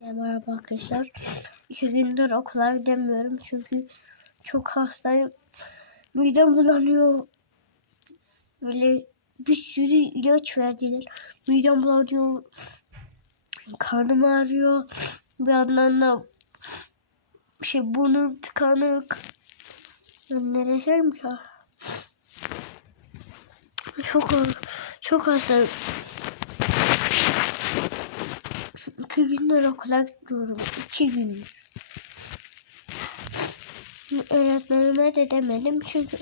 Merhaba arkadaşlar. İki gündür okula gidemiyorum çünkü çok hastayım. Midem bulanıyor. Böyle bir sürü ilaç verdiler. Midem bulanıyor. Karnım ağrıyor. Bir yandan da şey burnum tıkanık. Ben ne desem ki? Çok çok hastayım. İki gündür okula gitmiyorum. İki gündür. Öğretmenime de demedim çünkü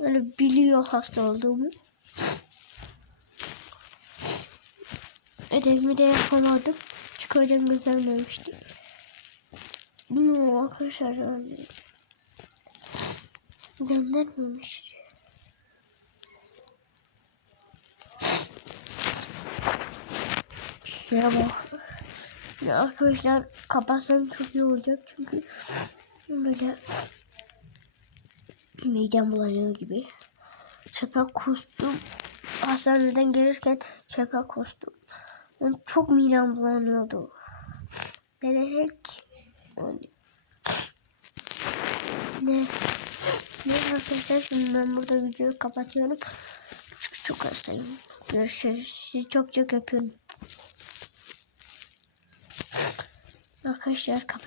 öyle biliyor hasta olduğumu. Ödevimi de yapamadım. Çünkü ödevim göstermemişti. Bilmiyorum arkadaşlar yani. Göndermemiş. Merhaba. Ya arkadaşlar kapatsam çok iyi olacak çünkü böyle midem bulanıyor gibi. Çöpe kustum. Hastaneden gelirken çöpe kustum. Yani çok midem bulanıyordu. Denedik. Yani. Ne? Ne arkadaşlar şimdi ben burada videoyu kapatıyorum. Çok hastayım. Görüşürüz. Sizi çok çok öpüyorum. Arkadaşlar kapat.